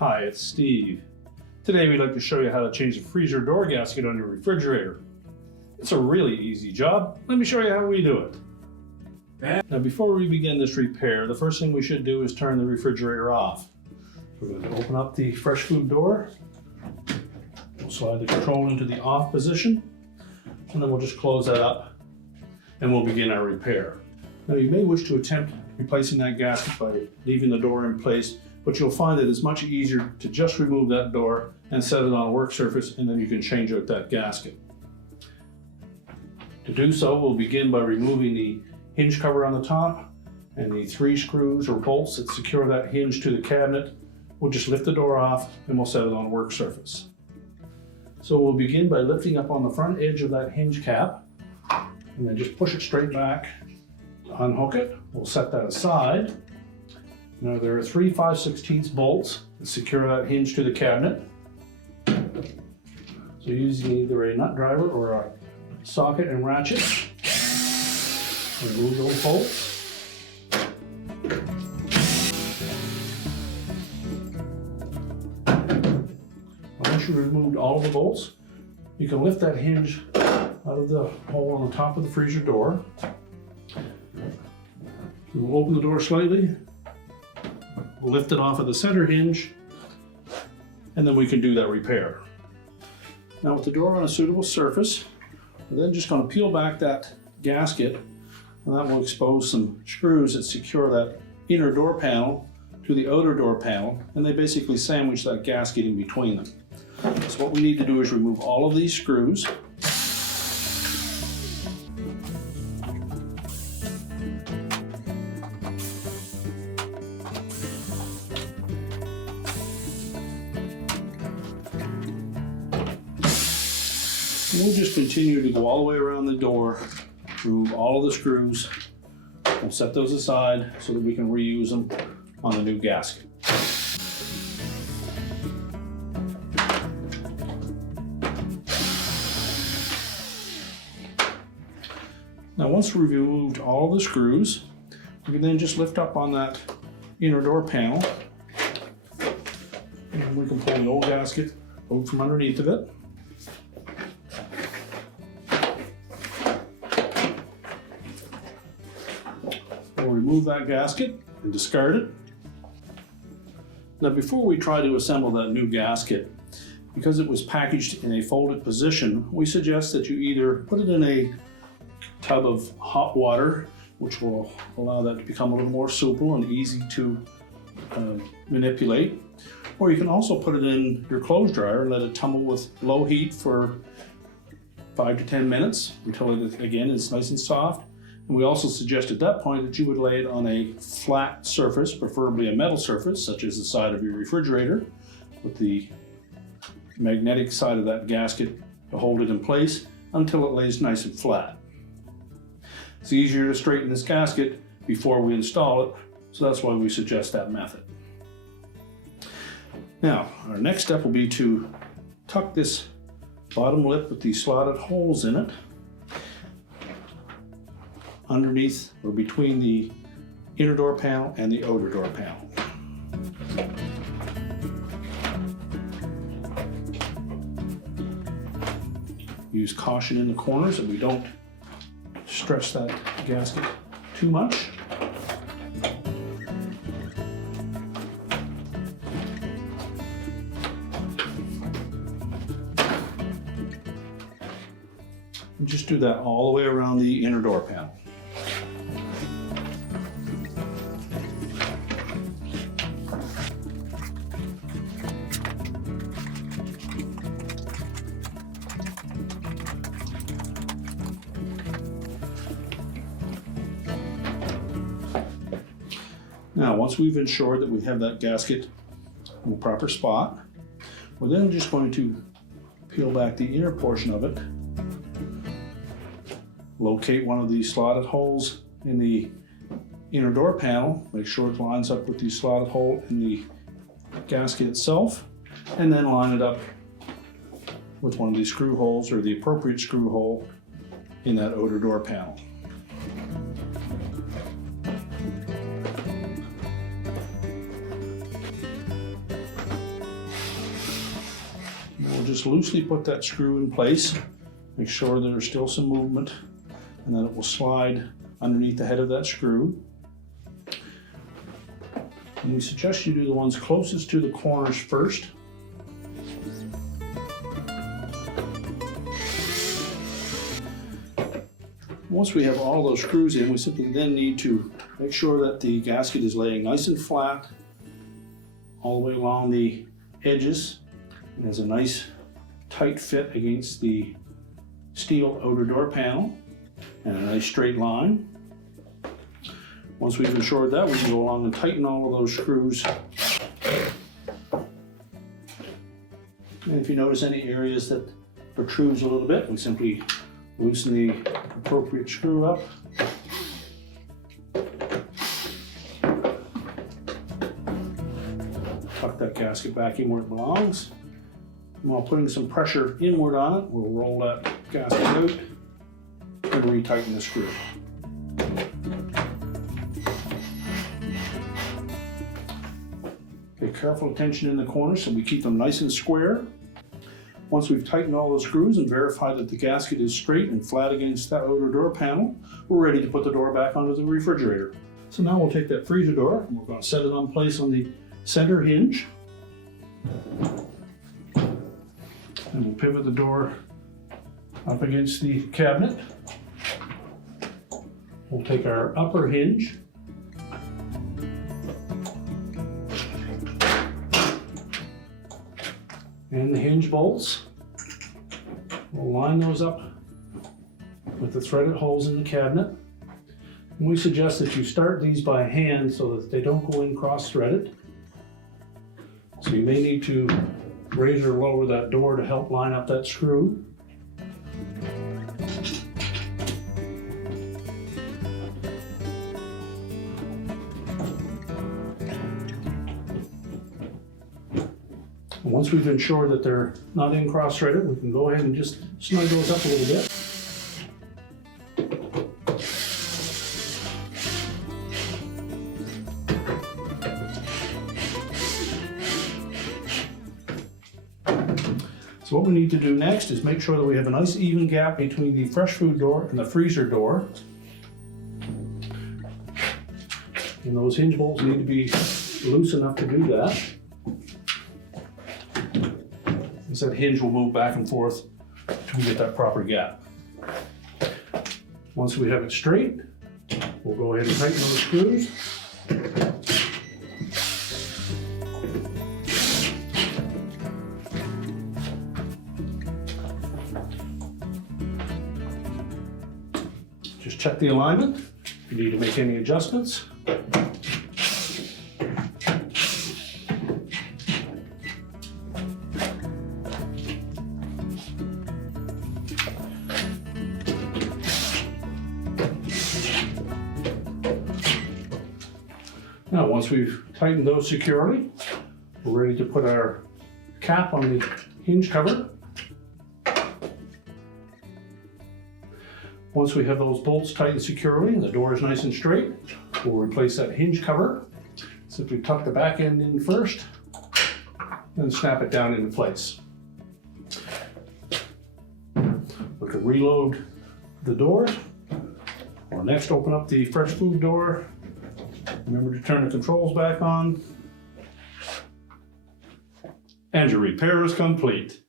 Hi, it's Steve. Today we'd like to show you how to change the freezer door gasket on your refrigerator. It's a really easy job. Let me show you how we do it. Now before we begin this repair, the first thing we should do is turn the refrigerator off. We're going to open up the fresh food door. We'll slide the control into the off position, and then we'll just close that up and we'll begin our repair. Now you may wish to attempt replacing that gasket by leaving the door in place, but you'll find that it's much easier to just remove that door and set it on a work surface, and then you can change out that gasket. To do so, we'll begin by removing the hinge cover on the top and the 3 screws or bolts that secure that hinge to the cabinet. We'll just lift the door off and we'll set it on a work surface. So we'll begin by lifting up on the front edge of that hinge cap and then just push it straight back to unhook it. We'll set that aside. Now there are 3 5/16 bolts that secure that hinge to the cabinet. So using either a nut driver or a socket and ratchet, remove those bolts. Once you've removed all of the bolts, you can lift that hinge out of the hole on the top of the freezer door. We'll open the door slightly. We'll lift it off of the center hinge, and then we can do that repair. Now with the door on a suitable surface, we're then just going to peel back that gasket, and that will expose some screws that secure that inner door panel to the outer door panel, and they basically sandwich that gasket in between them. So what we need to do is remove all of these screws. We'll just continue to go all the way around the door, remove all of the screws. We'll set those aside so that we can reuse them on the new gasket. Now once we've removed all of the screws, we can then just lift up on that inner door panel, and we can pull the old gasket out from underneath of it. We'll remove that gasket and discard it. Now before we try to assemble that new gasket, because it was packaged in a folded position, we suggest that you either put it in a tub of hot water, which will allow that to become a little more supple and easy to manipulate, or you can also put it in your clothes dryer and let it tumble with low heat for 5 to 10 minutes until it again is nice and soft. And we also suggest at that point that you would lay it on a flat surface, preferably a metal surface, such as the side of your refrigerator, with the magnetic side of that gasket to hold it in place until it lays nice and flat. It's easier to straighten this gasket before we install it, so that's why we suggest that method. Now, our next step will be to tuck this bottom lip with these slotted holes in it underneath or between the inner door panel and the outer door panel. Use caution in the corners that we don't stretch that gasket too much. And just do that all the way around the inner door panel. Now, once we've ensured that we have that gasket in the proper spot, we're then just going to peel back the inner portion of it, locate one of these slotted holes in the inner door panel, make sure it lines up with the slotted hole in the gasket itself, and then line it up with one of these screw holes or the appropriate screw hole in that outer door panel. just loosely put that screw in place. Make sure there's still some movement and that it will slide underneath the head of that screw. And we suggest you do the ones closest to the corners first. Once we have all those screws in, we simply then need to make sure that the gasket is laying nice and flat all the way along the edges and has a nice tight fit against the steel outer door panel and a nice straight line. Once we've ensured that, we can go along and tighten all of those screws. And if you notice any areas that protrudes a little bit, we simply loosen the appropriate screw up. Tuck that gasket back in where it belongs. And while putting some pressure inward on it, we'll roll that gasket out and retighten the screw. Pay careful attention in the corners so we keep them nice and square. Once we've tightened all the screws and verified that the gasket is straight and flat against that outer door panel, we're ready to put the door back onto the refrigerator. So now we'll take that freezer door and we're going to set it on place on the center hinge. And we'll pivot the door up against the cabinet. We'll take our upper hinge and the hinge bolts. We'll line those up with the threaded holes in the cabinet. And we suggest that you start these by hand so that they don't go in cross-threaded. So you may need to raise or lower that door to help line up that screw. Once we've ensured that they're not in cross-threaded, we can go ahead and just snug those up a little bit. So what we need to do next is make sure that we have a nice even gap between the fresh food door and the freezer door. And those hinge bolts need to be loose enough to do that. As that hinge will move back and forth to get that proper gap. Once we have it straight, we'll go ahead and tighten those screws. Just check the alignment if you need to make any adjustments. Now, once we've tightened those securely, we're ready to put our cap on the hinge cover. Once we have those bolts tightened securely and the door is nice and straight, we'll replace that hinge cover. Simply tuck the back end in first, and snap it down into place. We can reload the door, or next open up the fresh food door. Remember to turn the controls back on, and your repair is complete.